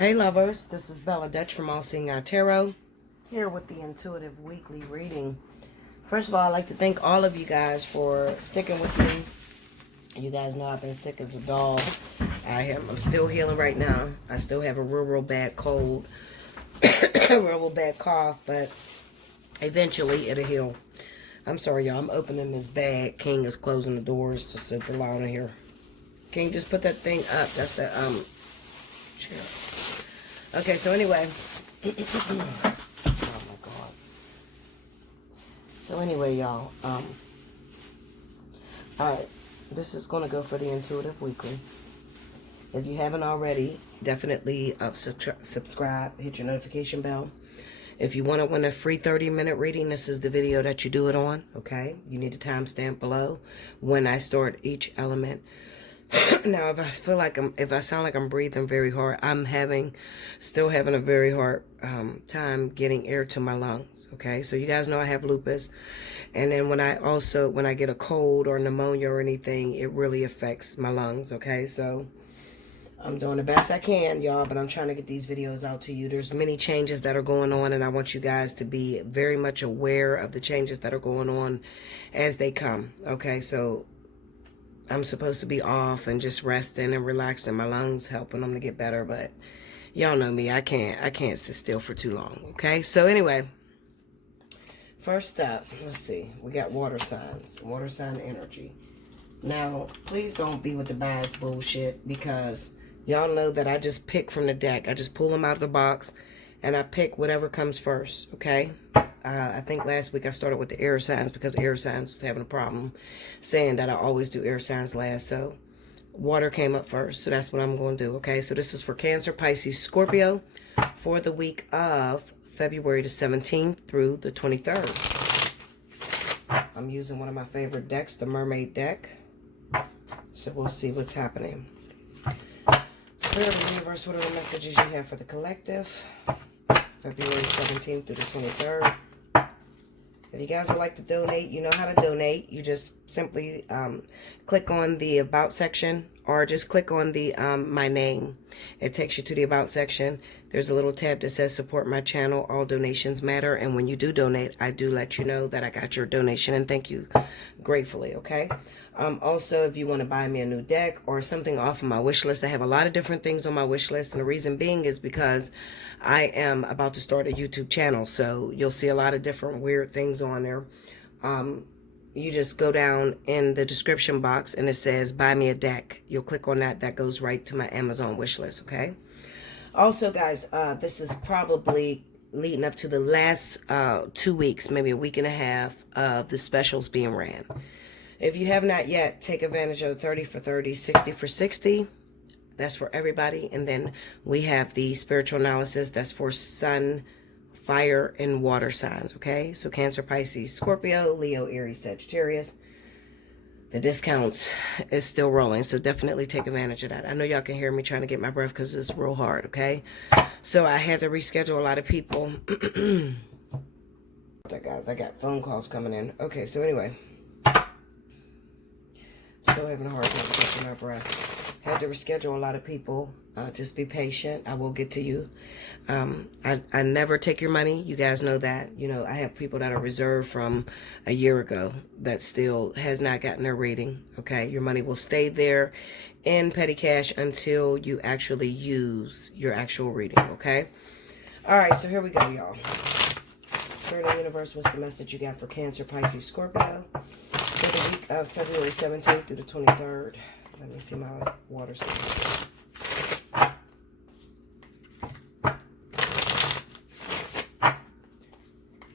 Hey lovers, this is Bella Dutch from Allseeingeyetarot, here with the Intuitive Weekly Reading. First of all, I'd like to thank all of you guys for sticking with me. You guys know I've been sick as a dog. I'm still healing right now. I still have a real bad cold, real bad cough, but eventually it'll heal. I'm sorry, y'all. I'm opening this bag. King is closing the doors just super loud in here. King, just put that thing up. That's the chair. Okay, so anyway. Oh my God. So anyway, y'all. Alright. This is going to go for the Intuitive Weekly. If you haven't already, definitely subscribe. Hit your notification bell. If you want to win a free 30-minute reading, this is the video that you do it on. Okay? You need a timestamp below when I start each element. Now, if I sound like I'm breathing very hard, I'm still having a very hard time getting air to my lungs. Okay, so you guys know I have lupus, and then when I get a cold or pneumonia or anything, it really affects my lungs. Okay, so I'm doing the best I can, y'all, but I'm trying to get these videos out to you. There's many changes that are going on, and I want you guys to be very much aware of the changes that are going on as they come. Okay, so I'm supposed to be off and just resting and relaxing my lungs, helping them to get better. But y'all know me. I can't sit still for too long. Okay. So anyway, first up, let's see. We got water signs, water sign energy. Now, please don't be with the bias bullshit, because y'all know that I just pick from the deck. I just pull them out of the box and I pick whatever comes first. Okay. I think last week I started with the air signs because air signs was having a problem saying that I always do air signs last. So water came up first. So that's what I'm going to do. Okay. So this is for Cancer, Pisces, Scorpio for the week of February the 17th through the 23rd. I'm using one of my favorite decks, the Mermaid deck. So we'll see what's happening. Spirit of the universe, what are the messages you have for the collective? February 17th through the 23rd. If you guys would like to donate, you know how to donate. You just simply click on the About section, or just click on the My Name. It takes you to the About section. There's a little tab that says Support My Channel. All donations matter. And when you do donate, I do let you know that I got your donation, and thank you gratefully, okay? Also, if you want to buy me a new deck or something off of my wish list, I have a lot of different things on my wish list. And the reason being is because I am about to start a YouTube channel. So you'll see a lot of different weird things on there. You just go down in the description box and it says buy me a deck. You'll click on that. That goes right to my Amazon wish list. Okay. Also, guys, this is probably leading up to the last 2 weeks, maybe a week and a half of the specials being ran. If you have not yet, take advantage of the 30 for 30, 60 for 60. That's for everybody. And then we have the spiritual analysis. That's for sun, fire, and water signs. Okay. So Cancer, Pisces, Scorpio, Leo, Aries, Sagittarius. The discounts is still rolling. So definitely take advantage of that. I know y'all can hear me trying to get my breath because it's real hard. Okay. So I had to reschedule a lot of people. Guys, I got phone calls coming in. Okay. So anyway. Still having a hard time catching my breath. Had to reschedule a lot of people. Just be patient. I will get to you. I never take your money. You guys know that. You know, I have people that are reserved from a year ago that still has not gotten their reading. Okay. Your money will stay there in petty cash until you actually use your actual reading. Okay. All right. So here we go, y'all. Spirit of the universe, what's the message you got for Cancer, Pisces, Scorpio for the week of February 17th through the 23rd? Let me see my water signs.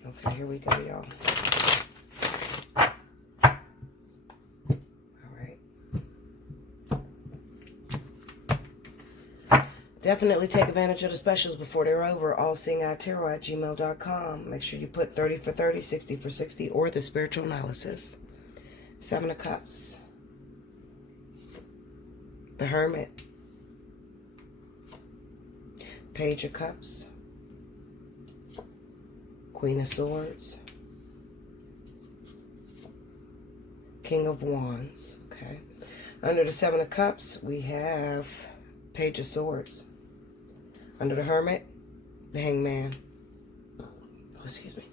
Okay, here we go, y'all. All right. Definitely take advantage of the specials before they're over. Allseeingeyetarot@gmail.com. Make sure you put 30 for 30, 60 for 60, or the spiritual analysis. 7 of Cups. The Hermit. Page of Cups. Queen of Swords. King of Wands. Okay. Under the 7 of Cups, we have Page of Swords. Under the Hermit, the Hangman. Oh, excuse me.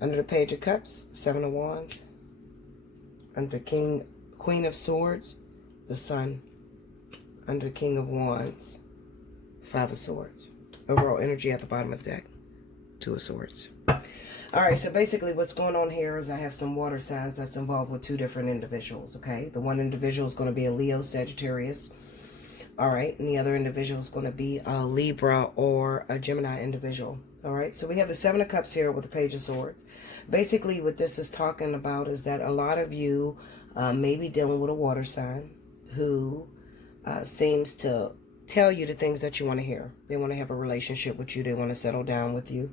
Under the Page of Cups, Seven of Wands. Under Queen of Swords, the Sun. Under King of Wands, Five of Swords. Overall energy at the bottom of the deck, Two of Swords. All right, so basically what's going on here is I have some water signs that's involved with two different individuals, okay? The one individual is going to be a Leo, Sagittarius. All right, and the other individual is going to be a Libra or a Gemini individual. All right, so we have the Seven of Cups here with the Page of Swords. Basically, what this is talking about is that a lot of you may be dealing with a water sign who seems to tell you the things that you want to hear. They want to have a relationship with you. They want to settle down with you.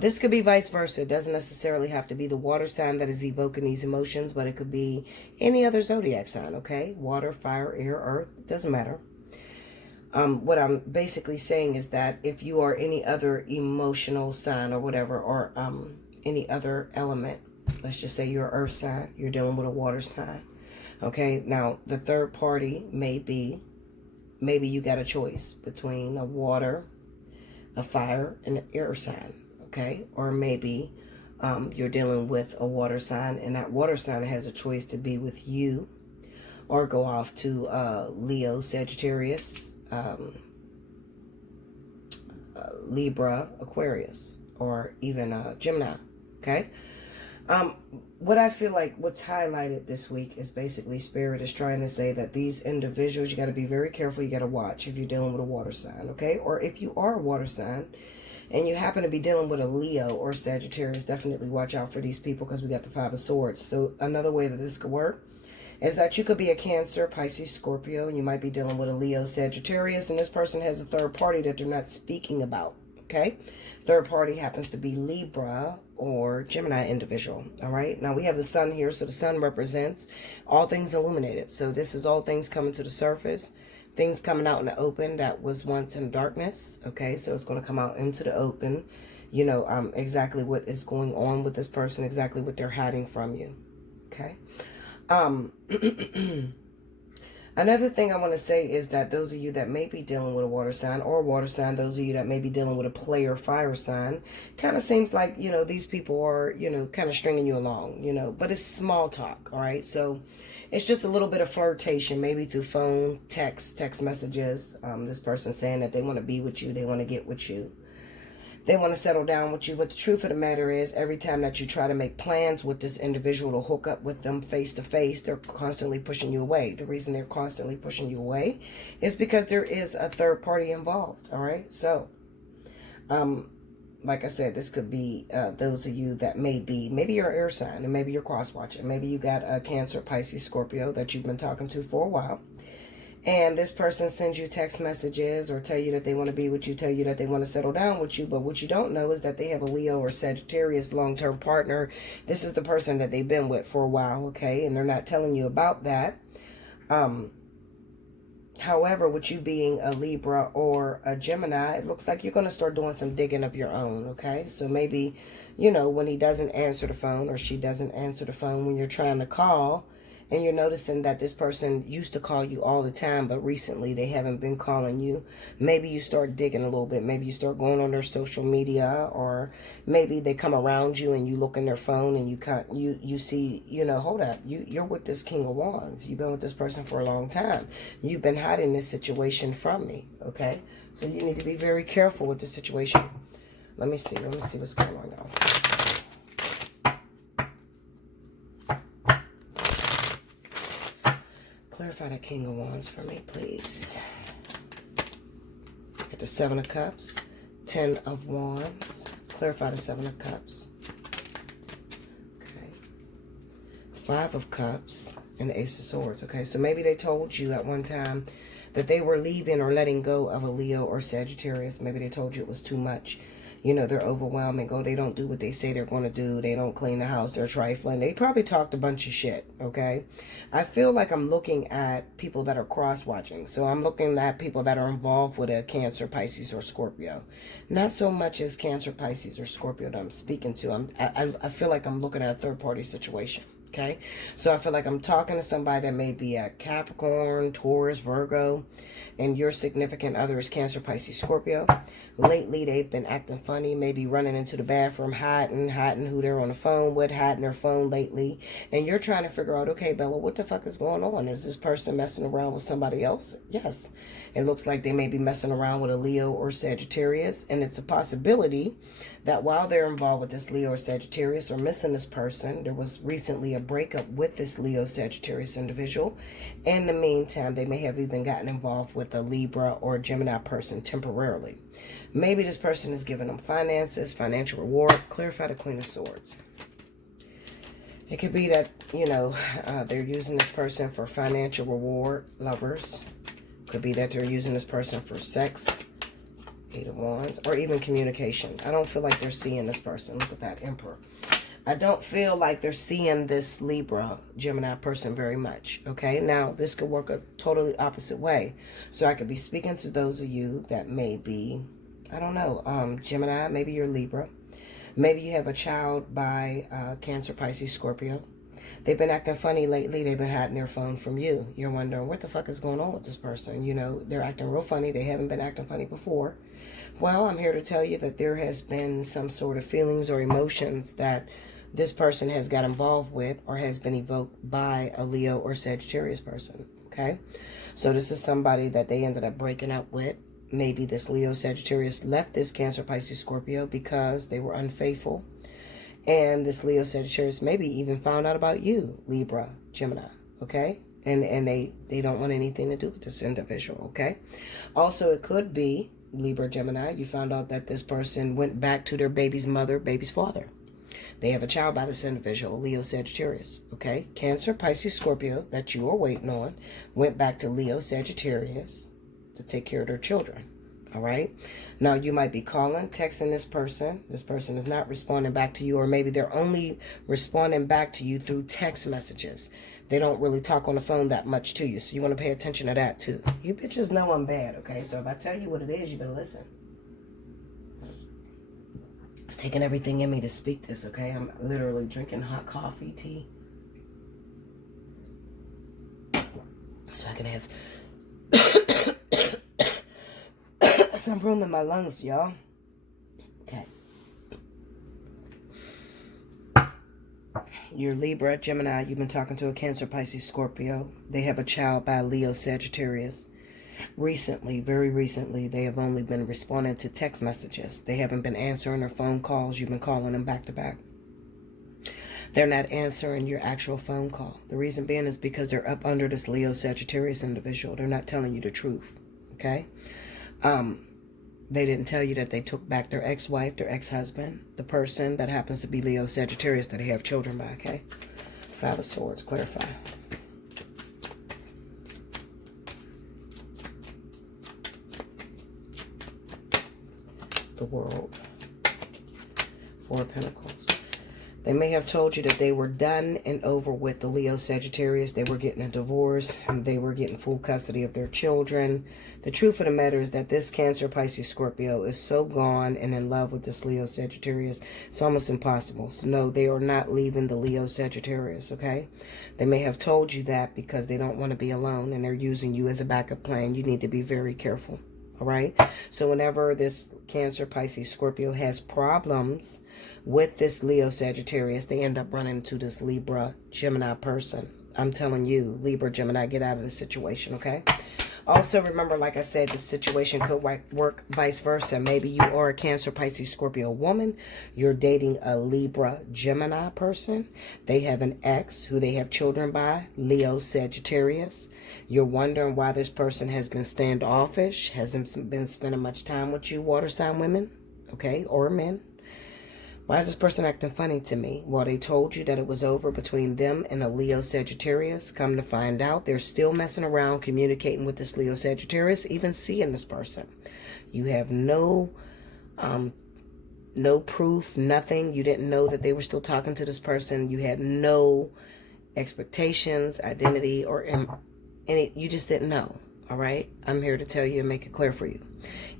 This could be vice versa. It doesn't necessarily have to be the water sign that is evoking these emotions, but it could be any other zodiac sign, okay? Water, fire, air, earth, it doesn't matter. What I'm basically saying is that if you are any other emotional sign or whatever, or any other element, let's just say you're an earth sign, you're dealing with a water sign, okay? Now, the third party may be, maybe you got a choice between a water, a fire, and an air sign. Okay, or maybe you're dealing with a water sign, and that water sign has a choice to be with you or go off to Leo, Sagittarius, Libra, Aquarius, or even Gemini. Okay, what I feel like what's highlighted this week is basically Spirit is trying to say that these individuals, you got to be very careful. You got to watch if you're dealing with a water sign, okay? Or if you are a water sign and you happen to be dealing with a Leo or Sagittarius, definitely watch out for these people because we got the Five of Swords. So another way that this could work is that you could be a Cancer, Pisces, Scorpio, and you might be dealing with a Leo, Sagittarius, and this person has a third party that they're not speaking about, okay? Third party happens to be Libra or Gemini individual, all right? Now, we have the sun here, so the sun represents all things illuminated. So this is all things coming to the surface, things coming out in the open that was once in darkness, okay? So it's going to come out into the open, you know, exactly what is going on with this person, exactly what they're hiding from you, okay? Another thing I want to say is that those of you that may be dealing with a water sign or a water sign, those of you that may be dealing with a player fire sign, kind of seems like, you know, these people are, you know, kind of stringing you along, you know, but it's small talk, all right? So it's just a little bit of flirtation, maybe through phone, text messages. This person saying that they want to be with you, they want to get with you. They want to settle down with you. But the truth of the matter is, every time that you try to make plans with this individual to hook up with them face to face, they're constantly pushing you away. The reason they're constantly pushing you away is because there is a third party involved. All right. So, like I said, this could be those of you that maybe you're an air sign and maybe you're cross-watching. Maybe you got a Cancer, Pisces, Scorpio that you've been talking to for a while. And this person sends you text messages or tell you that they want to be with you, tell you that they want to settle down with you. But what you don't know is that they have a Leo or Sagittarius long-term partner. This is the person that they've been with for a while, okay? And they're not telling you about that. However, with you being a Libra or a Gemini, it looks like you're going to start doing some digging of your own, okay? So maybe, you know, when he doesn't answer the phone or she doesn't answer the phone when you're trying to call, and you're noticing that this person used to call you all the time, but recently they haven't been calling you. Maybe you start digging a little bit. Maybe you start going on their social media, or maybe they come around you and you look in their phone and you see, you know, hold up, you're with this King of Wands. You've been with this person for a long time. You've been hiding this situation from me, okay? So you need to be very careful with the situation. Let me see what's going on, y'all. Clarify the King of Wands for me, please. Get the Seven of Cups, 10 of Wands. Clarify the Seven of Cups. Okay. 5 of Cups and the Ace of Swords. Okay, so maybe they told you at one time that they were leaving or letting go of a Leo or Sagittarius. Maybe they told you it was too much. You know, they're overwhelming. Oh, they don't do what they say they're going to do. They don't clean the house. They're trifling. They probably talked a bunch of shit, okay? I feel like I'm looking at people that are cross-watching. So I'm looking at people that are involved with a Cancer, Pisces, or Scorpio. Not so much as Cancer, Pisces, or Scorpio that I'm speaking to. I feel like I'm looking at a third-party situation, Okay, so I feel like I'm talking to somebody that may be a Capricorn, Taurus, Virgo, and your significant other is Cancer, Pisces, Scorpio. Lately, they've been acting funny, maybe running into the bathroom, hiding who they're on the phone with, hiding their phone lately. And you're trying to figure out, okay, Bella, what the fuck is going on? Is this person messing around with somebody else? Yes. It looks like they may be messing around with a Leo or Sagittarius. And it's a possibility that while they're involved with this Leo or Sagittarius or missing this person, there was recently a breakup with this Leo Sagittarius individual. In the meantime, they may have even gotten involved with a Libra or Gemini person temporarily. Maybe this person is giving them finances, financial reward. Clarify the Queen of Swords. It could be that, they're using this person for financial reward, lovers. Could be that they're using this person for sex, 8 of Wands, or even communication. I don't feel like they're seeing this person. Look at that, Emperor. I don't feel like they're seeing this Libra, Gemini person very much, okay? Now, this could work a totally opposite way. So I could be speaking to those of you that may be, I don't know, Gemini, maybe you're Libra. Maybe you have a child by Cancer, Pisces, Scorpio. They've been acting funny lately. They've been hiding their phone from you. You're wondering, what the fuck is going on with this person? They're acting real funny. They haven't been acting funny before. Well, I'm here to tell you that there has been some sort of feelings or emotions that this person has got involved with or has been evoked by a Leo or Sagittarius person, okay? So this is somebody that they ended up breaking up with. Maybe this Leo Sagittarius left this Cancer, Pisces, Scorpio because they were unfaithful. And this Leo Sagittarius maybe even found out about you, Libra, Gemini, okay? And they don't want anything to do with this individual, okay? Also, it could be, Libra, Gemini, you found out that this person went back to their baby's mother, baby's father. They have a child by this individual, Leo Sagittarius, okay? Cancer, Pisces, Scorpio, that you are waiting on, went back to Leo Sagittarius to take care of their children, all right? Now, you might be calling, texting this person. This person is not responding back to you, or maybe they're only responding back to you through text messages. They don't really talk on the phone that much to you, so you want to pay attention to that, too. You bitches know I'm bad, okay? So if I tell you what it is, you better listen. It's taking everything in me to speak this, okay? I'm literally drinking hot coffee, tea, so I can have some room in my lungs, y'all. Okay. You're Libra, Gemini. You've been talking to a Cancer, Pisces, Scorpio. They have a child by Leo, Sagittarius. Recently, very recently, they have only been responding to text messages. They haven't been answering their phone calls. You've been calling them back to back. They're not answering your actual phone call. The reason being is because they're up under this Leo Sagittarius individual. They're not telling you the truth, okay? They didn't tell you that they took back their ex-wife, their ex-husband, the person that happens to be Leo Sagittarius that they have children by, okay? 5 of Swords, clarify. The World, 4 of Pentacles. They may have told you that they were done and over with the Leo Sagittarius. They were getting a divorce, and they were getting full custody of their children. The truth of the matter is that this Cancer, Pisces, Scorpio is so gone and in love with this Leo Sagittarius, it's almost impossible. So no, they are not leaving the Leo Sagittarius, okay? They may have told you that because they don't want to be alone and they're using you as a backup plan. You need to be very careful. All right. So whenever this Cancer, Pisces, Scorpio has problems with this Leo Sagittarius, they end up running into this Libra, Gemini person. I'm telling you, Libra, Gemini, get out of the situation. Okay. Also, remember, like I said, the situation could work vice versa. Maybe you are a Cancer, Pisces, Scorpio woman. You're dating a Libra, Gemini person. They have an ex who they have children by, Leo, Sagittarius. You're wondering why this person has been standoffish, hasn't been spending much time with you, water sign women, okay, or men. Why is this person acting funny to me? Well, they told you that it was over between them and a Leo Sagittarius. Come to find out, they're still messing around, communicating with this Leo Sagittarius, even seeing this person. You have no proof, nothing. You didn't know that they were still talking to this person. You had no expectations, identity, or any. You just didn't know. All right? I'm here to tell you and make it clear for you.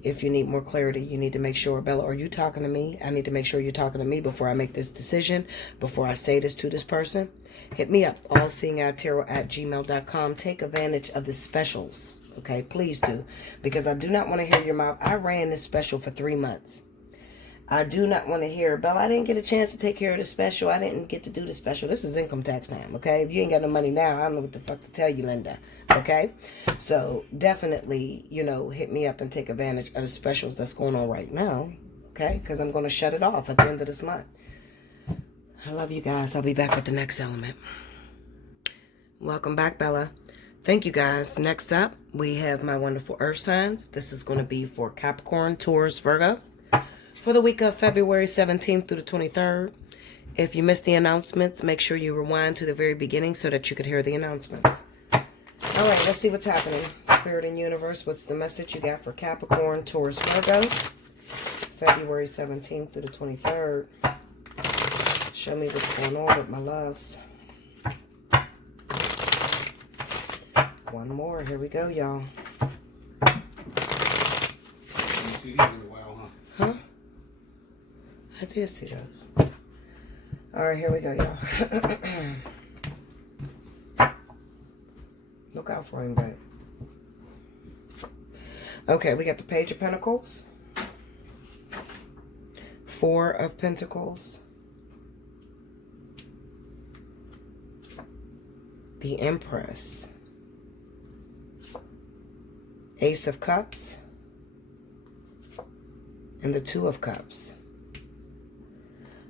If you need more clarity, you need to make sure, Bella, are you talking to me? I need to make sure you're talking to me before I make this decision, before I say this to this person. Hit me up, allseeingeyetarot@gmail.com. Take advantage of the specials, okay? Please do, because I do not want to hear your mouth. I ran this special for 3 months. I do not want to hear, Bella, I didn't get a chance to take care of the special. I didn't get to do the special. This is income tax time, okay? If you ain't got no money now, I don't know what the fuck to tell you, Linda, okay? So definitely, you know, hit me up and take advantage of the specials that's going on right now, okay? Because I'm going to shut it off at the end of this month. I love you guys. I'll be back with the next element. Welcome back, Bella. Thank you, guys. Next up, we have my wonderful earth signs. This is going to be for Capricorn, Taurus, Virgo, for the week of February 17th through the 23rd. If you missed the announcements, make sure you rewind to the very beginning so that you could hear the announcements. All right, let's see what's happening. Spirit and universe, what's the message you got for Capricorn, Taurus, Virgo, February 17th through the 23rd. Show me what's going on with my loves. One more. Here we go, y'all. You see these in a while, Huh? I did see those. All right, here we go, y'all. Look out for him, babe. Okay, we got the Page of Pentacles, Four of Pentacles, the Empress, Ace of Cups, and the Two of Cups.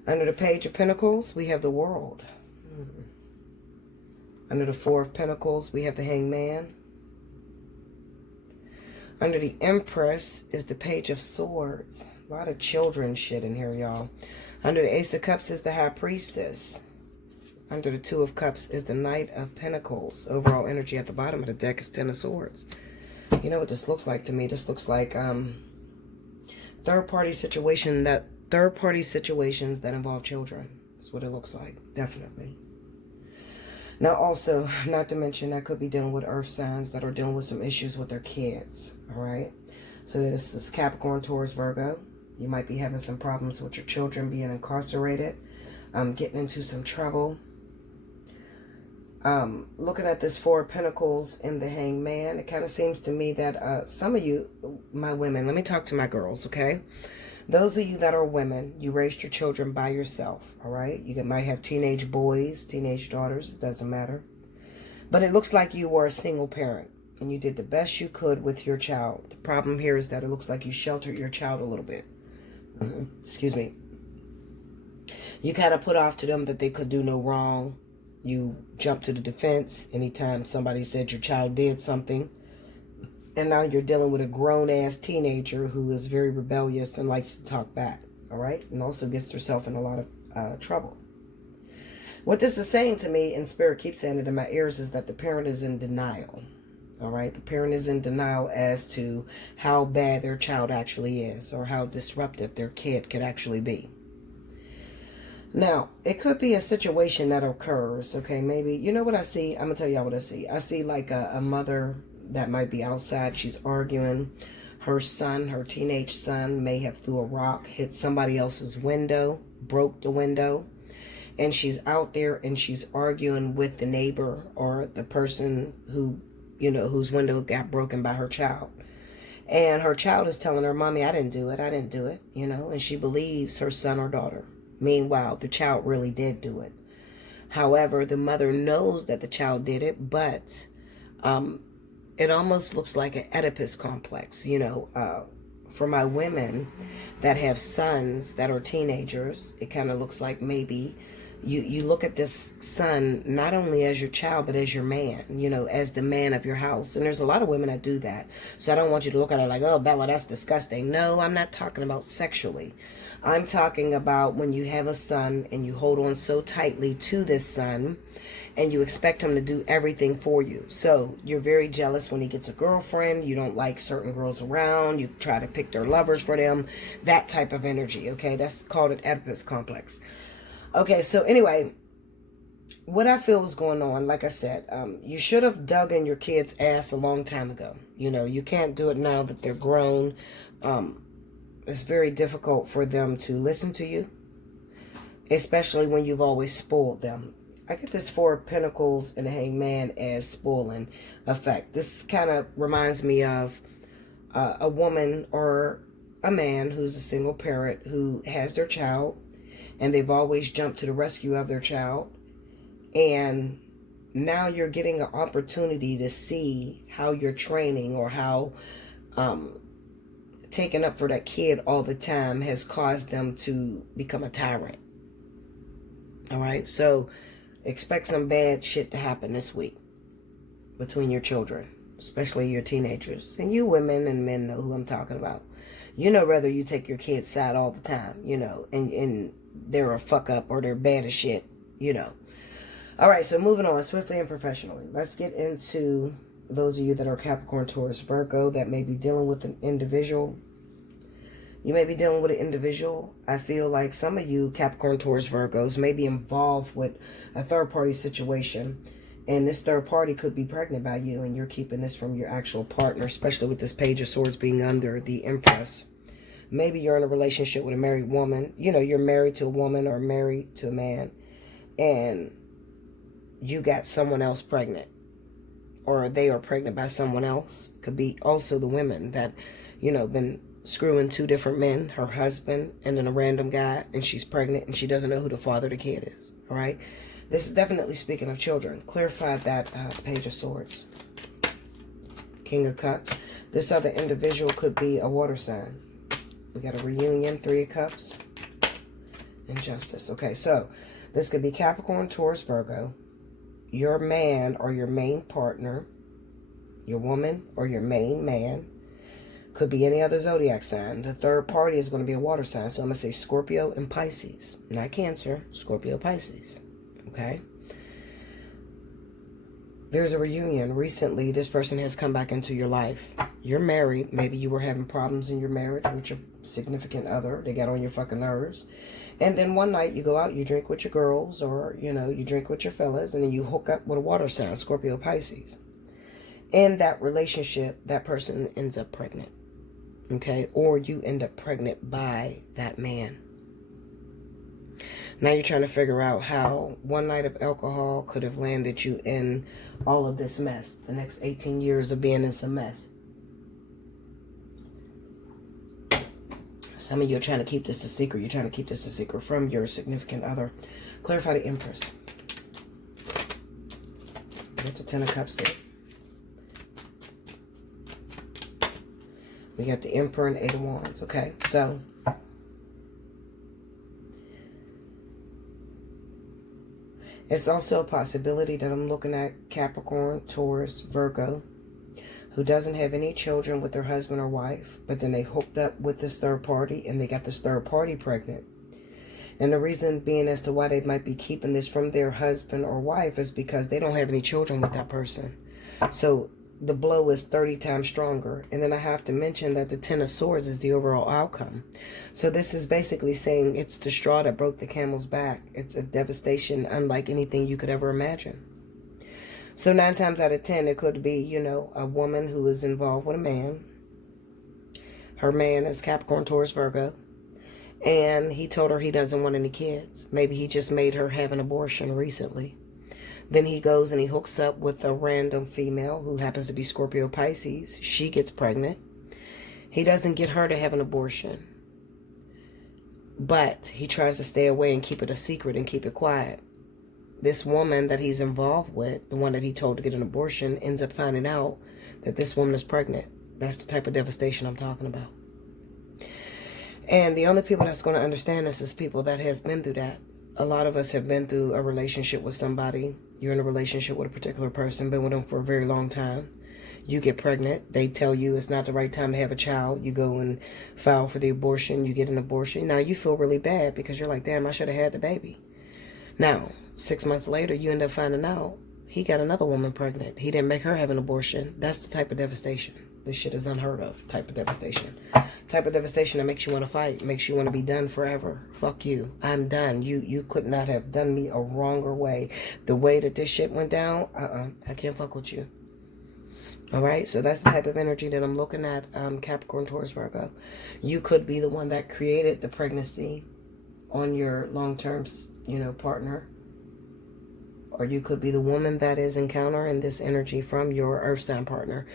Under the Page of Pentacles, we have the World. Under the Four of Pentacles, we have the Hangman. Under the Empress is the Page of Swords. A lot of children shit in here, y'all. Under the Ace of Cups is the High Priestess. Under the Two of Cups is the Knight of Pentacles. Overall energy at the bottom of the deck is Ten of Swords. You know what this looks like to me? This looks like third-party situations that involve children. That's what it looks like, definitely. Now, also, not to mention, I could be dealing with earth signs that are dealing with some issues with their kids, all right? So this is Capricorn, Taurus, Virgo. You might be having some problems with your children being incarcerated, getting into some trouble. Looking at this Four of Pentacles in the Hangman, it kind of seems to me that some of you, my women, let me talk to my girls, okay? Those of you that are women, you raised your children by yourself, all right? You might have teenage boys, teenage daughters, it doesn't matter. But it looks like you were a single parent, and you did the best you could with your child. The problem here is that it looks like you sheltered your child a little bit. Excuse me. You kind of put off to them that they could do no wrong. You jumped to the defense anytime somebody said your child did something. And now you're dealing with a grown-ass teenager who is very rebellious and likes to talk back, all right? And also gets herself in a lot of trouble. What this is saying to me, and Spirit keeps saying it in my ears, is that the parent is in denial, all right? The parent is in denial as to how bad their child actually is or how disruptive their kid could actually be. Now, it could be a situation that occurs, okay? Maybe, you know what I see? I'm going to tell y'all what I see. I see like a mother that might be outside. She's arguing. Her son, her teenage son, may have threw a rock, hit somebody else's window, broke the window. And she's out there and she's arguing with the neighbor or the person who, you know, whose window got broken by her child. And her child is telling her, Mommy, I didn't do it. I didn't do it, you know, and she believes her son or daughter. Meanwhile, the child really did do it. However, the mother knows that the child did it, but it almost looks like an Oedipus complex, you know. For my women that have sons that are teenagers, it kind of looks like maybe you look at this son not only as your child, but as your man, you know, as the man of your house. And there's a lot of women that do that. So I don't want you to look at it like, oh, Bella, that's disgusting. No, I'm not talking about sexually. I'm talking about when you have a son and you hold on so tightly to this son and you expect him to do everything for you. So you're very jealous when he gets a girlfriend. You don't like certain girls around. You try to pick their lovers for them. That type of energy, okay? That's called an Oedipus complex. Okay, so anyway, what I feel is going on, like I said, you should have dug in your kid's ass a long time ago. You know, you can't do it now that they're grown. It's very difficult for them to listen to you, especially when you've always spoiled them. I get this Four of Pentacles and the Hangman as spoiling effect. This kind of reminds me of a woman or a man who's a single parent who has their child, and they've always jumped to the rescue of their child. And now you're getting an opportunity to see how you're training, or how taking up for that kid all the time has caused them to become a tyrant. All right, so expect some bad shit to happen this week between your children, especially your teenagers. And you women and men know who I'm talking about. You know, whether you take your kid's side all the time, you know, and they're a fuck up or they're bad as shit, you know. All right, so moving on swiftly and professionally. Let's get into those of you that are Capricorn, Taurus, Virgo that may be dealing with an individual. You may be dealing with an individual. I feel like some of you Capricorn, Taurus, Virgos may be involved with a third-party situation. And this third party could be pregnant by you, and you're keeping this from your actual partner, especially with this Page of Swords being under the Empress. Maybe you're in a relationship with a married woman. You know, you're married to a woman or married to a man, and you got someone else pregnant, or they are pregnant by someone else. Could be also the women that, you know, been screwing two different men, her husband and then a random guy, and she's pregnant and she doesn't know who the father of the kid is. All right, this is definitely speaking of children. Clarify that Page of Swords, King of Cups. This other individual could be a water sign. We got a reunion, Three of Cups, and Justice. Okay, so this could be Capricorn, Taurus, Virgo. Your man or your main partner, your woman or your main man, could be any other zodiac sign. The third party is going to be a water sign. So I'm going to say Scorpio and Pisces. Not Cancer, Scorpio, Pisces. Okay? There's a reunion. Recently, this person has come back into your life. You're married. Maybe you were having problems in your marriage with your significant other. They got on your fucking nerves. And then one night you go out, you drink with your girls, or, you know, you drink with your fellas, and then you hook up with a water sign, Scorpio, Pisces. In that relationship, that person ends up pregnant. Okay? Or you end up pregnant by that man. Now you're trying to figure out how one night of alcohol could have landed you in all of this mess. The next 18 years of being in some mess. Some of you are trying to keep this a secret. You're trying to keep this a secret from your significant other. Clarify the Empress. Get the Ten of Cups there. We got the Emperor and Eight of Wands. Okay, so it's also a possibility that I'm looking at Capricorn, Taurus, Virgo, who doesn't have any children with their husband or wife, but then they hooked up with this third party and they got this third party pregnant. And the reason being as to why they might be keeping this from their husband or wife is because they don't have any children with that person. So the blow is 30 times stronger. And then I have to mention that the Ten of Swords is the overall outcome. So this is basically saying it's the straw that broke the camel's back. It's a devastation unlike anything you could ever imagine. So 9 times out of 10, it could be, you know, a woman who is involved with a man. Her man is Capricorn, Taurus, Virgo. And he told her he doesn't want any kids. Maybe he just made her have an abortion recently. Then he goes and he hooks up with a random female who happens to be Scorpio, Pisces. She gets pregnant. He doesn't get her to have an abortion. But he tries to stay away and keep it a secret and keep it quiet. This woman that he's involved with, the one that he told to get an abortion, ends up finding out that this woman is pregnant. That's the type of devastation I'm talking about. And the only people that's going to understand this is people that has been through that. A lot of us have been through a relationship with somebody. You're in a relationship with a particular person, been with them for a very long time. You get pregnant. They tell you it's not the right time to have a child. You go and file for the abortion. You get an abortion. Now you feel really bad because you're like, damn, I should have had the baby. Now, 6 months later, you end up finding out he got another woman pregnant. He didn't make her have an abortion. That's the type of devastation This shit is unheard of type of devastation. Type of devastation that makes you want to fight, makes you want to be done forever. Fuck you. I'm done. You could not have done me a wronger way. The way that this shit went down, I can't fuck with you. All right, so that's the type of energy that I'm looking at, Capricorn, Taurus, Virgo. You could be the one that created the pregnancy on your long-term, partner. Or you could be the woman that is encountering this energy from your earth sign partner.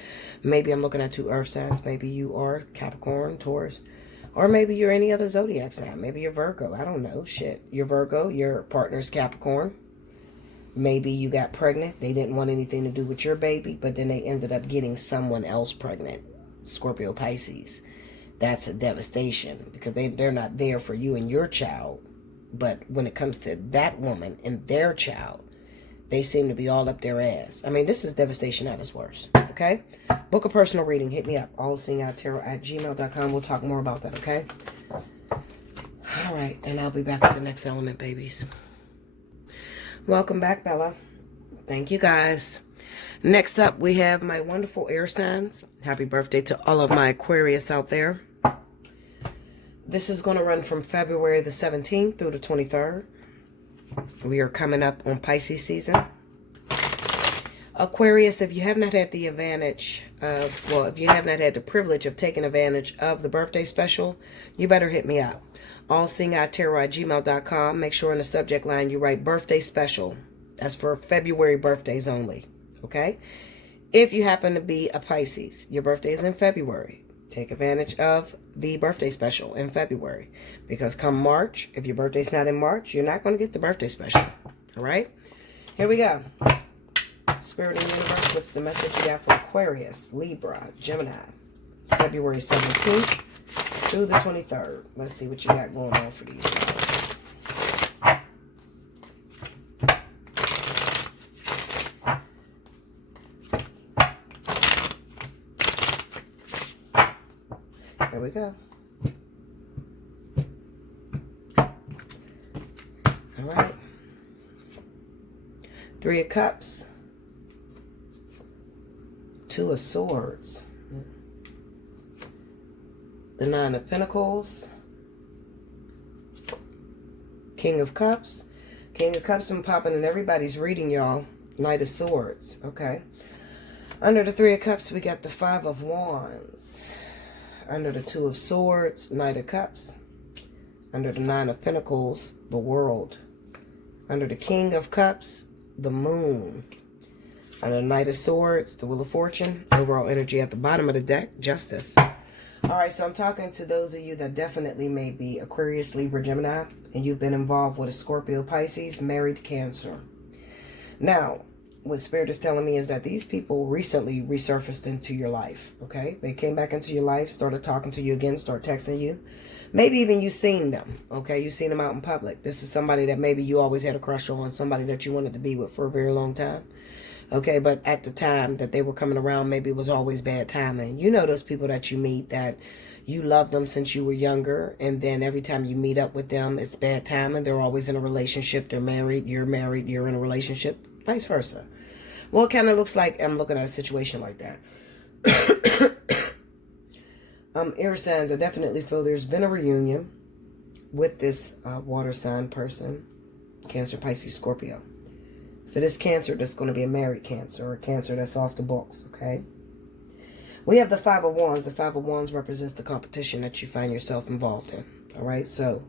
Maybe I'm looking at 2 earth signs. Maybe you are Capricorn, Taurus. Or maybe you're any other zodiac sign. Maybe you're Virgo. I don't know. Shit. You're Virgo. Your partner's Capricorn. Maybe you got pregnant. They didn't want anything to do with your baby, but then they ended up getting someone else pregnant. Scorpio, Pisces. That's a devastation because they're not there for you and your child. But when it comes to that woman and their child, they seem to be all up their ass. I mean, this is devastation at its worst. Okay? Book a personal reading. Hit me up. Allseeingeyetarot@gmail.com. We'll talk more about that, okay? All right. And I'll be back with the next element, babies. Welcome back, Bella. Thank you, guys. Next up, we have my wonderful air signs. Happy birthday to all of my Aquarius out there. This is going to run from February the 17th through the 23rd. We are coming up on Pisces season. Aquarius, if you have not had the advantage of, if you have not had the privilege of taking advantage of the birthday special, you better hit me up. Allseeingeyetarot@gmail.com. Make sure in the subject line you write birthday special. That's for February birthdays only. Okay? If you happen to be a Pisces, your birthday is in February. Take advantage of the birthday special in February. Because come March, if your birthday's not in March, you're not going to get the birthday special. All right? Here we go. Spirit and Universe, what's the message you got for Aquarius, Libra, Gemini, February 17th through the 23rd. Let's see what you got going on for these guys. Here we go. All right. 3 of Cups. 2 of Swords. The 9 of Pentacles. King of Cups. King of Cups been popping in everybody's reading, y'all. Knight of Swords. Okay. Under the 3 of Cups, we got the 5 of Wands. Under the 2 of Swords, Knight of Cups. Under the 9 of Pentacles, the World. Under the King of Cups, the Moon. Under the Knight of Swords, the Wheel of Fortune. Overall energy at the bottom of the deck, Justice. Alright, so I'm talking to those of you that definitely may be Aquarius, Libra, Gemini, and you've been involved with a Scorpio, Pisces, married, Cancer. Now, what Spirit is telling me is that these people recently resurfaced into your life, okay? They came back into your life, started talking to you again, started texting you. Maybe even you seen them, okay? You seen them out in public. This is somebody that maybe you always had a crush on, somebody that you wanted to be with for a very long time, okay? But at the time that they were coming around, maybe it was always bad timing. You know those people that you meet that you love them since you were younger, and then every time you meet up with them, it's bad timing. They're always in a relationship. They're married, you're in a relationship, vice versa. Well, it kind of looks like I'm looking at a situation like that. Air signs, I definitely feel there's been a reunion with this water sign person, Cancer, Pisces, Scorpio. For this Cancer, that's going to be a married Cancer, or a Cancer that's off the books, okay? We have the 5 of Wands. The 5 of Wands represents the competition that you find yourself involved in, all right? So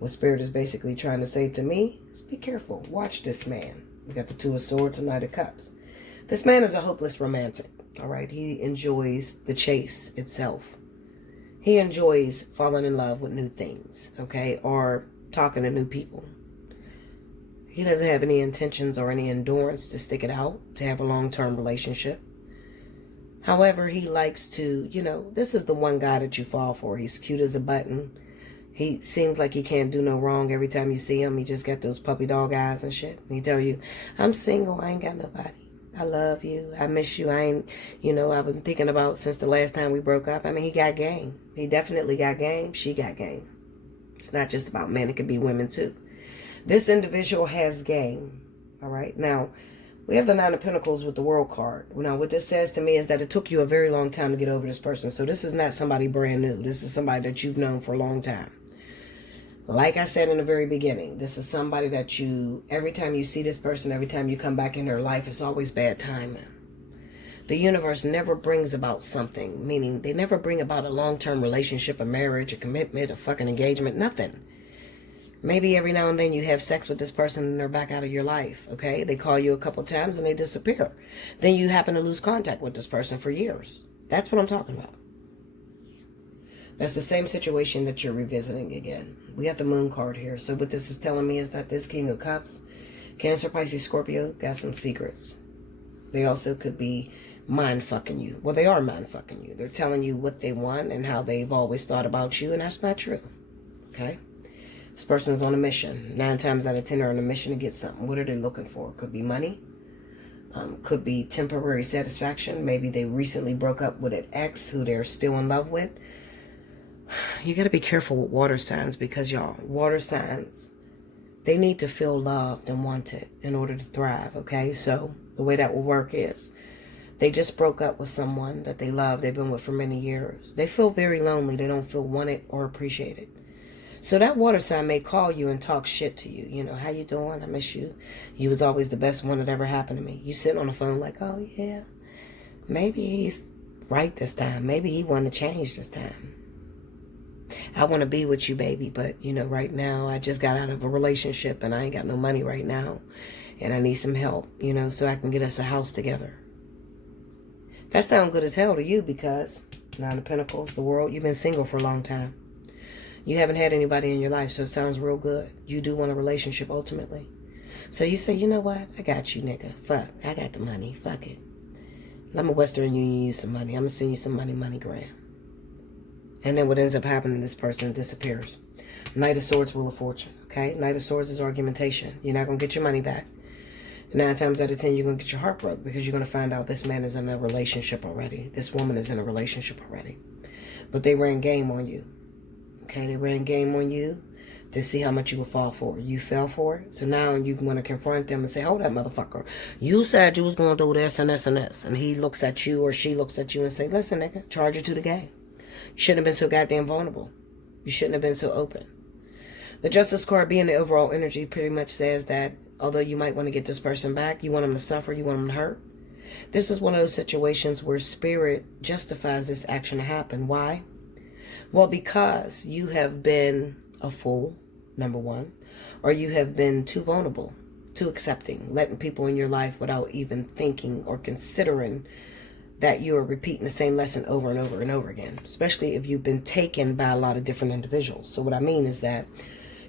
what Spirit is basically trying to say to me is be careful. Watch this man. We got the 2 of Swords and Knight of Cups. This man is a hopeless romantic, all right? He enjoys the chase itself. He enjoys falling in love with new things, okay? Or talking to new people. He doesn't have any intentions or any endurance to stick it out, to have a long-term relationship. However, he likes to, this is the one guy that you fall for. He's cute as a button. He seems like he can't do no wrong. Every time you see him, he just got those puppy dog eyes and shit. He tell you, I'm single, I ain't got nobody. I love you. I miss you. I ain't, I've been thinking about since the last time we broke up. I mean, he got game. He definitely got game. She got game. It's not just about men. It could be women too. This individual has game. All right. Now, We have the Nine of Pentacles with the World card. Now, what this says to me is that it took you a very long time to get over this person. So this is not somebody brand new. This is somebody that you've known for a long time. Like I said in the very beginning, this is somebody that every time you see this person, every time you come back in their life, it's always bad timing. The universe never brings about something, meaning they never bring about a long-term relationship, a marriage, a commitment, a fucking engagement, nothing. Maybe every now and then you have sex with this person and they're back out of your life, okay? They call you a couple times and they disappear. Then you happen to lose contact with this person for years. That's what I'm talking about. That's the same situation that you're revisiting again. We got the Moon card here. So what this is telling me is that this King of Cups, Cancer, Pisces, Scorpio, got some secrets. They also could be mind-fucking you. Well, they are mind-fucking you. They're telling you what they want and how they've always thought about you, and that's not true, okay? This person's on a mission. 9 times out of 10 are on a mission to get something. What are they looking for? Could be money. Could be temporary satisfaction. Maybe they recently broke up with an ex who they're still in love with. You got to be careful with water signs because, y'all, water signs, they need to feel loved and wanted in order to thrive, okay? So the way that will work is they just broke up with someone that they love, they've been with for many years. They feel very lonely. They don't feel wanted or appreciated. So that water sign may call you and talk shit to you. You know, how you doing? I miss you. You was always the best one that ever happened to me. You sitting on the phone like, oh, yeah, maybe he's right this time. Maybe he wanted to change this time. I want to be with you, baby, but, you know, right now I just got out of a relationship and I ain't got no money right now. And I need some help, you know, so I can get us a house together. That sounds good as hell to you because Nine of Pentacles, the World, you've been single for a long time. You haven't had anybody in your life, so it sounds real good. You do want a relationship ultimately. So you say, you know what? I got you, nigga. Fuck. I got the money. Fuck it. I'm a Western Union, use some money. I'm going to send you some money, MoneyGram. And then what ends up happening, this person disappears. Knight of Swords, Wheel of Fortune. Okay? Knight of Swords is argumentation. You're not going to get your money back. 9 times out of 10, you're going to get your heart broke because you're going to find out this man is in a relationship already. This woman is in a relationship already. But they ran game on you. Okay? They ran game on you to see how much you would fall for. You fell for it. So now you want to confront them and say, hold up, motherfucker. You said you was going to do this and this and this. And he looks at you or she looks at you and say, listen, nigga, charge it to the game. You shouldn't have been so goddamn vulnerable. You shouldn't have been so open. The Justice card, being the overall energy, pretty much says that although you might want to get this person back, you want them to suffer, you want them to hurt. This is one of those situations where spirit justifies this action to happen. Why? Well, because you have been a fool, number one, or you have been too vulnerable, too accepting, letting people in your life without even thinking or considering that you are repeating the same lesson over and over and over again, especially if you've been taken by a lot of different individuals. So what I mean is that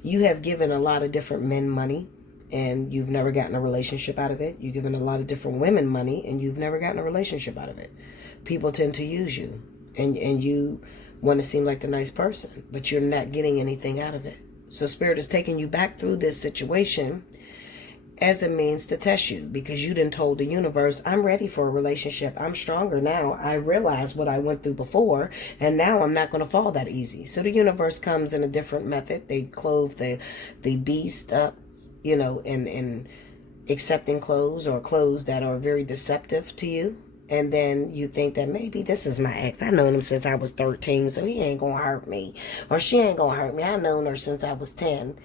you have given a lot of different men money and you've never gotten a relationship out of it. You've given a lot of different women money and you've never gotten a relationship out of it. People tend to use you and you want to seem like the nice person, but you're not getting anything out of it. So Spirit is taking you back through this situation as a means to test you because you done told the universe, I'm ready for a relationship. I'm stronger now. I realize what I went through before and now I'm not going to fall that easy. So the universe comes in a different method. They clothe the beast up, you know, in accepting clothes or clothes that are very deceptive to you. And then you think that maybe this is my ex. I've known him since I was 13, so he ain't going to hurt me. Or she ain't going to hurt me. I've known her since I was 10.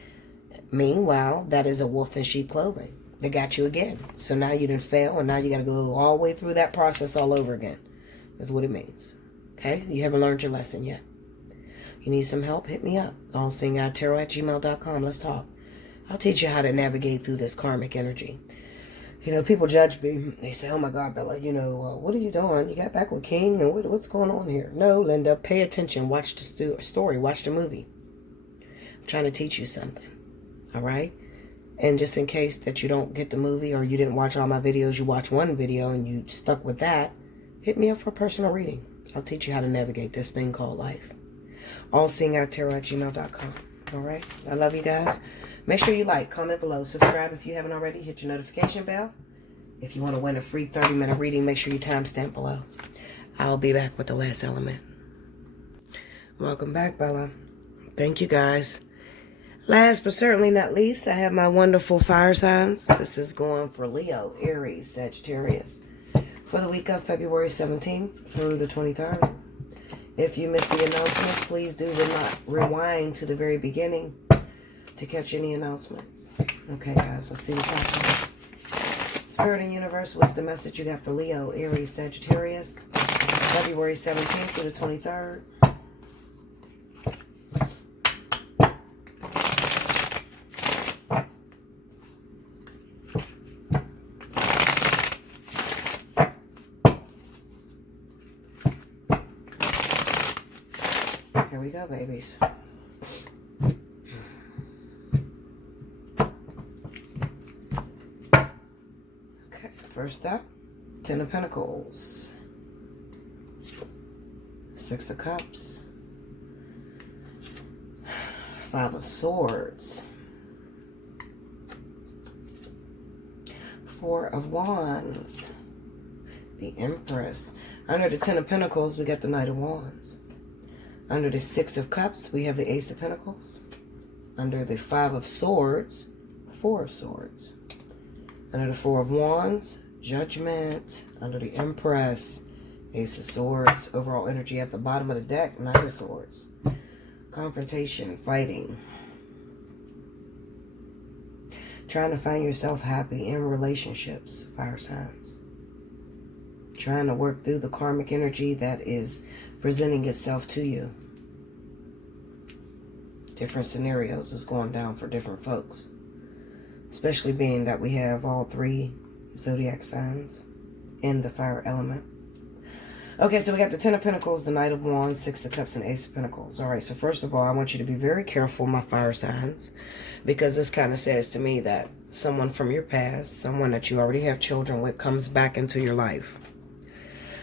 Meanwhile, that is a wolf in sheep clothing. They got you again. So now you didn't fail, and now you got to go all the way through that process all over again. That's what it means. Okay? You haven't learned your lesson yet. You need some help? Hit me up. Allseeingeyetarot@gmail.com. Let's talk. I'll teach you how to navigate through this karmic energy. You know, people judge me. They say, oh my God, Bella, you know, what are you doing? You got back with King, and what's going on here? No, Linda, pay attention. Watch the story. Watch the movie. I'm trying to teach you something. All right? And just in case that you don't get the movie or you didn't watch all my videos, you watch one video and you stuck with that, hit me up for a personal reading. I'll teach you how to navigate this thing called life. Allseeingeyetarot@gmail.com. All right? I love you guys. Make sure you like, comment below, subscribe if you haven't already, hit your notification bell. If you want to win a free 30-minute reading, make sure you timestamp below. I'll be back with the last element. Welcome back, Bella. Thank you, guys. Last but certainly not least, I have my wonderful fire signs. This is going for Leo, Aries, Sagittarius for the week of February 17th through the 23rd. If you missed the announcements, please do rewind to the very beginning to catch any announcements. Okay, guys, let's see what's happening. Spirit and Universe, what's the message you got for Leo, Aries, Sagittarius, February 17th through the 23rd? Here we go, babies. Okay, first up, Ten of Pentacles, Six of Cups, Five of Swords, Four of Wands, the Empress. Under the Ten of Pentacles, we got the Knight of Wands. Under the Six of Cups, we have the Ace of Pentacles. Under the Five of Swords, Four of Swords. Under the Four of Wands, Judgment. Under the Empress, Ace of Swords. Overall energy at the bottom of the deck, Knight of Swords. Confrontation, fighting. Trying to find yourself happy in relationships, fire signs. Trying to work through the karmic energy that is presenting itself to you. Different scenarios is going down for different folks. Especially being that we have all three zodiac signs in the fire element. Okay, so we got the Ten of Pentacles, the Knight of Wands, Six of Cups, and Ace of Pentacles. All right, so first of all, I want you to be very careful, my fire signs, because this kind of says to me that someone from your past, someone that you already have children with, comes back into your life.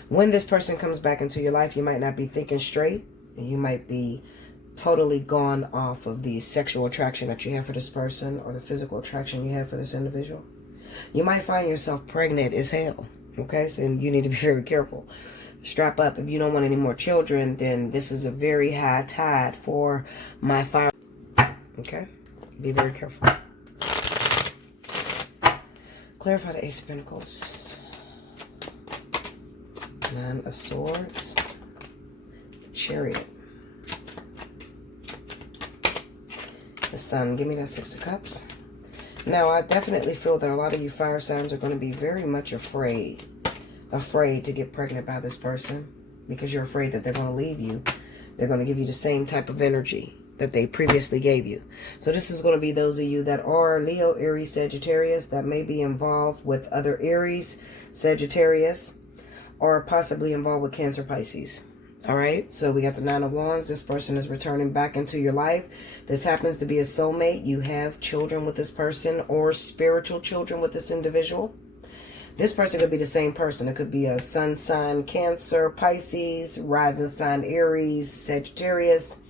When this person comes back into your life, you might not be thinking straight. You might be totally gone off of the sexual attraction that you have for this person or the physical attraction you have for this individual. You might find yourself pregnant as hell. Okay, so you need to be very careful. Strap up. If you don't want any more children, then this is a very high tide for my fire. Okay, be very careful. Clarify the Ace of Pentacles. Nine of Swords. Chariot. The Sun. Give me that Six of Cups. Now, I definitely feel that a lot of you fire signs are going to be very much afraid to get pregnant by this person because you're afraid that they're going to leave you. They're going to give you the same type of energy that they previously gave you. So this is going to be those of you that are Leo, Aries, Sagittarius that may be involved with other Aries, Sagittarius, or possibly involved with Cancer, Pisces. All right, so we got the Nine of Wands. This person is returning back into your life. This happens to be a soulmate. You have children with this person or spiritual children with this individual. This person could be the same person. It could be a sun sign Cancer, Pisces, rising sign Aries, Sagittarius,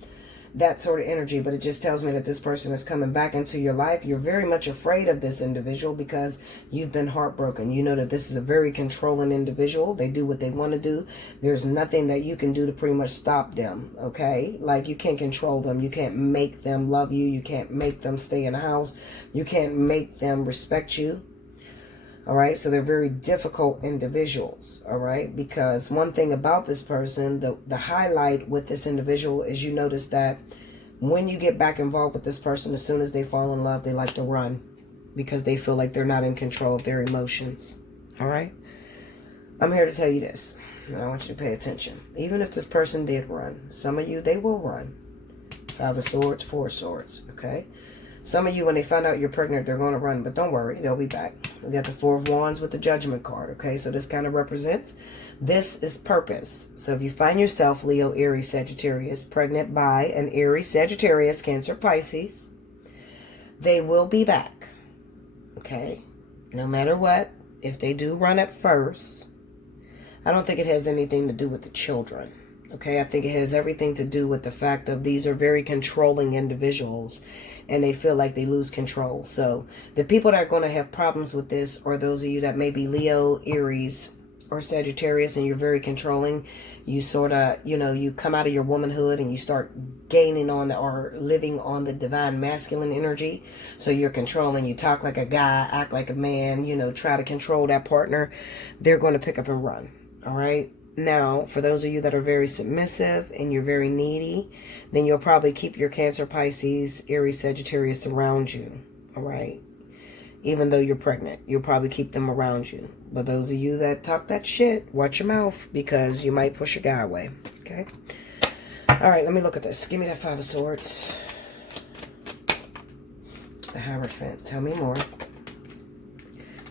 that sort of energy. But it just tells me that this person is coming back into your life. You're very much afraid of this individual because you've been heartbroken. You know that this is a very controlling individual. They do what they want to do. There's nothing that you can do to pretty much stop them, okay? Like, you can't control them. You can't make them love you. You can't make them stay in the house. You can't make them respect you. All right, so they're very difficult individuals, all right? Because one thing about this person, the highlight with this individual is you notice that when you get back involved with this person, as soon as they fall in love, they like to run because they feel like they're not in control of their emotions, all right? I'm here to tell you this, and I want you to pay attention. Even if this person did run, some of you, they will run. Five of Swords, Four of Swords, okay? Some of you, when they find out you're pregnant, they're going to run, but don't worry, they'll be back. We got the Four of Wands with the Judgment card, okay? So this kind of represents, this is purpose. So if you find yourself, Leo, Aries, Sagittarius, pregnant by an Aries, Sagittarius, Cancer, Pisces, they will be back, okay? No matter what, if they do run at first, I don't think it has anything to do with the children. Okay, I think it has everything to do with the fact of these are very controlling individuals and they feel like they lose control. So the people that are going to have problems with this are those of you that may be Leo, Aries, or Sagittarius and you're very controlling, you sort of, you know, you come out of your womanhood and you start gaining on or living on the divine masculine energy. So you're controlling, you talk like a guy, act like a man, you know, try to control that partner. They're going to pick up and run. All right. Now, for those of you that are very submissive and you're very needy, then you'll probably keep your Cancer, Pisces, Aries, Sagittarius around you. All right. Even though you're pregnant, you'll probably keep them around you. But those of you that talk that shit, watch your mouth, because you might push a guy away. Okay? All right, let me look at this. Give me that Five of Swords. The Hierophant. Tell me more.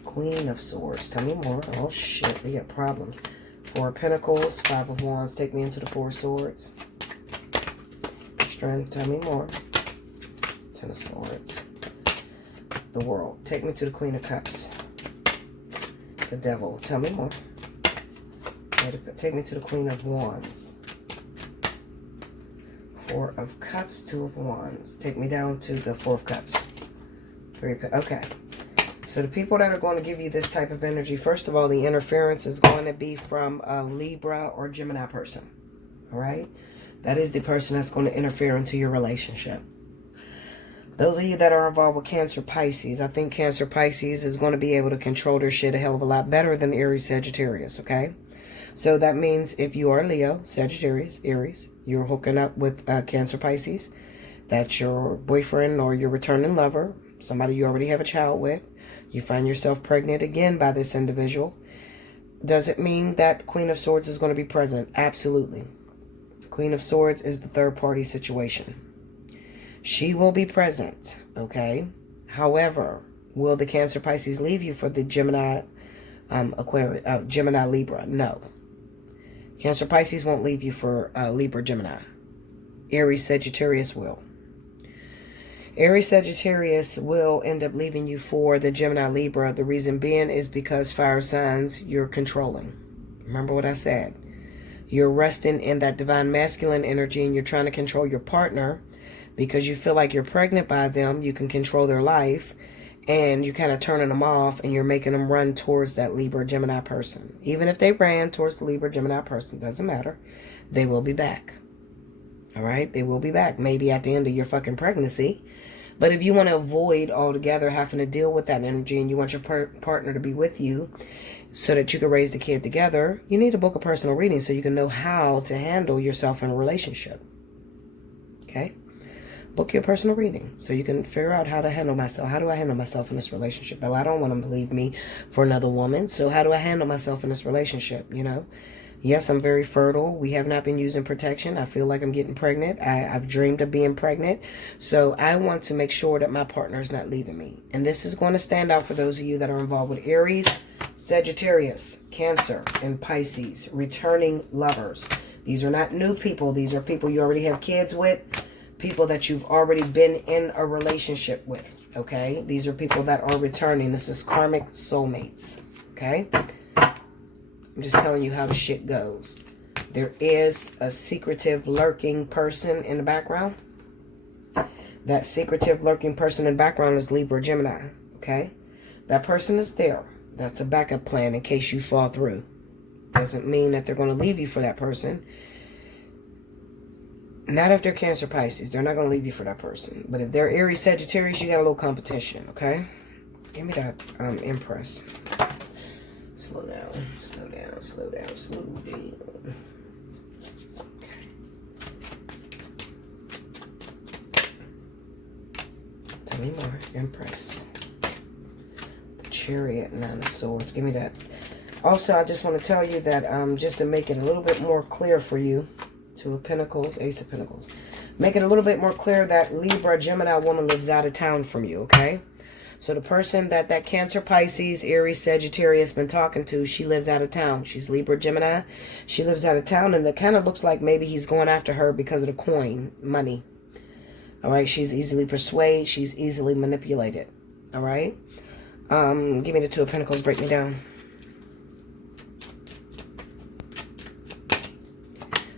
Queen of Swords. Tell me more. Oh, shit. They got problems. Four of Pentacles. Five of Wands. Take me into the Four of Swords. Strength. Tell me more. Ten of Swords. The World. Take me to the Queen of Cups. The Devil. Tell me more. Take me to the Queen of Wands. Four of Cups, Two of Wands. Take me down to the Four of Cups. Okay. So the people that are going to give you this type of energy, first of all, the interference is going to be from a Libra or Gemini person. All right? That is the person that's going to interfere into your relationship. Those of you that are involved with Cancer, Pisces, I think Cancer, Pisces is going to be able to control their shit a hell of a lot better than Aries, Sagittarius, okay? So that means if you are Leo, Sagittarius, Aries, you're hooking up with Cancer, Pisces, that's your boyfriend or your returning lover, somebody you already have a child with, you find yourself pregnant again by this individual. Does it mean that Queen of Swords is going to be present? Absolutely. Queen of Swords is the third party situation. She will be present, okay? However, will the Cancer, Pisces leave you for the Gemini, Gemini, Libra? No. Cancer, Pisces won't leave you for Libra, Gemini. Aries, Sagittarius will. Aries, Sagittarius will end up leaving you for the Gemini, Libra. The reason being is because fire signs, you're controlling. Remember what I said. You're resting in that divine masculine energy and you're trying to control your partner. Because you feel like you're pregnant by them, you can control their life, and you're kind of turning them off, and you're making them run towards that Libra Gemini person. Even if they ran towards the Libra Gemini person, doesn't matter. They will be back. All right? They will be back. Maybe at the end of your fucking pregnancy. But if you want to avoid altogether having to deal with that energy, and you want your partner to be with you so that you can raise the kid together, you need to book a personal reading so you can know how to handle yourself in a relationship. Okay? Book your personal reading so you can figure out how to handle myself. How do I handle myself in this relationship? Well, I don't want him to leave me for another woman. So how do I handle myself in this relationship? You know, yes, I'm very fertile. We have not been using protection. I feel like I'm getting pregnant. I've dreamed of being pregnant. So I want to make sure that my partner is not leaving me. And this is going to stand out for those of you that are involved with Aries, Sagittarius, Cancer, and Pisces, returning lovers. These are not new people. These are people you already have kids with. People that you've already been in a relationship with, okay? These are people that are returning. This is karmic soulmates, okay? I'm just telling you how the shit goes. There is a secretive, lurking person in the background. That secretive, lurking person in the background is Libra, Gemini, okay? That person is there. That's a backup plan in case you fall through. Doesn't mean that they're going to leave you for that person. Not if they're Cancer, Pisces. They're not going to leave you for that person. But if they're Aries, Sagittarius, you got a little competition, okay? Give me that Empress. Slow down, slow down, slow down, slow down. Okay. Tell me more. Empress. The Chariot, Nine of Swords. Give me that. Also, I just want to tell you that just to make it a little bit more clear for you, Two of Pentacles, Ace of Pentacles. Make it a little bit more clear that Libra, Gemini woman lives out of town from you, okay? So the person that Cancer, Pisces, Aries, Sagittarius been talking to, she lives out of town. She's Libra, Gemini. She lives out of town, and it kind of looks like maybe he's going after her because of the coin, money. All right? She's easily persuaded. She's easily manipulated. All right? Give me the Two of Pentacles. Break me down.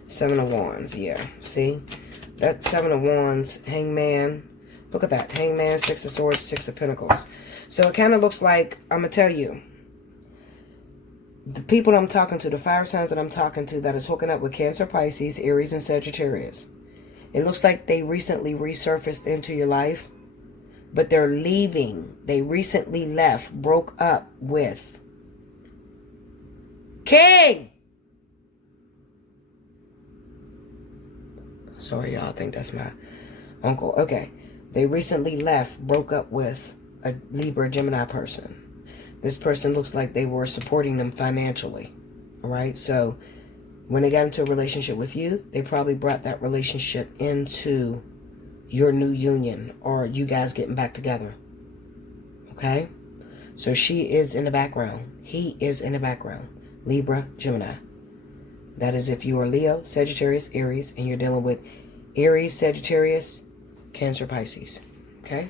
Seven of Wands, yeah. See? That Seven of Wands, Hangman. Look at that. Hangman, Six of Swords, Six of Pentacles. So it kind of looks like, I'm going to tell you, the people I'm talking to, the fire signs that I'm talking to that is hooking up with Cancer, Pisces, Aries, and Sagittarius. It looks like they recently resurfaced into your life, but they're leaving. They recently left, broke up with King. Sorry, y'all. I think that's my uncle. Okay. They recently left, broke up with a Libra, Gemini person. This person looks like they were supporting them financially. All right. So when they got into a relationship with you, they probably brought that relationship into your new union or you guys getting back together. Okay. So she is in the background. He is in the background. Libra, Gemini. That is if you are Leo, Sagittarius, Aries, and you're dealing with Aries, Sagittarius, Cancer, Pisces. Okay?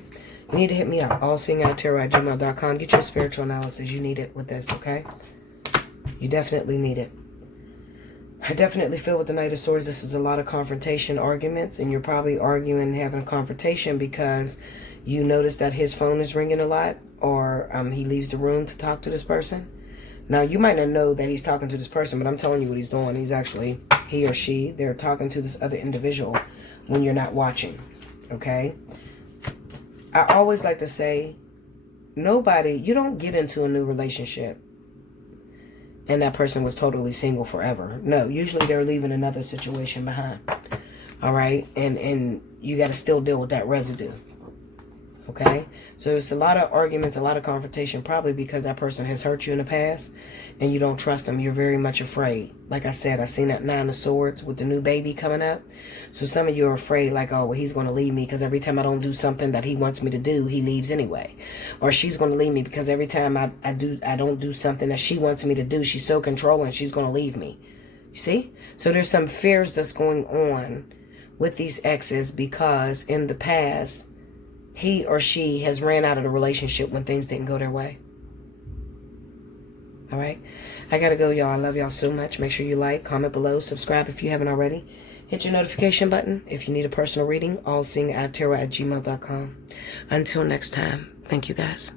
You need to hit me up. Allseeingeyetarot@gmail.com. Get your spiritual analysis. You need it with this, okay? You definitely need it. I definitely feel with the Knight of Swords, this is a lot of confrontation, arguments, and you're probably arguing, having a confrontation because you notice that his phone is ringing a lot, or he leaves the room to talk to this person. Now, you might not know that he's talking to this person, but I'm telling you what he's doing. He's actually, he or she, they're talking to this other individual when you're not watching, okay? I always like to say, you don't get into a new relationship and that person was totally single forever. No, usually they're leaving another situation behind, all right? And you got to still deal with that residue. Okay, so it's a lot of arguments, a lot of confrontation, probably because that person has hurt you in the past and you don't trust them. You're very much afraid. Like I said, I seen that 9 of Swords with the new baby coming up. So some of you are afraid like, oh, well, he's going to leave me because every time I don't do something that he wants me to do, he leaves anyway. Or she's going to leave me because every time I don't do something that she wants me to do, she's so controlling, she's going to leave me. You see? So there's some fears that's going on with these exes because in the past, he or she has ran out of the relationship when things didn't go their way. All right. I got to go, y'all. I love y'all so much. Make sure you like, comment below, subscribe if you haven't already. Hit your notification button. If you need a personal reading, allseeingeyetarot@gmail.com. Until next time. Thank you, guys.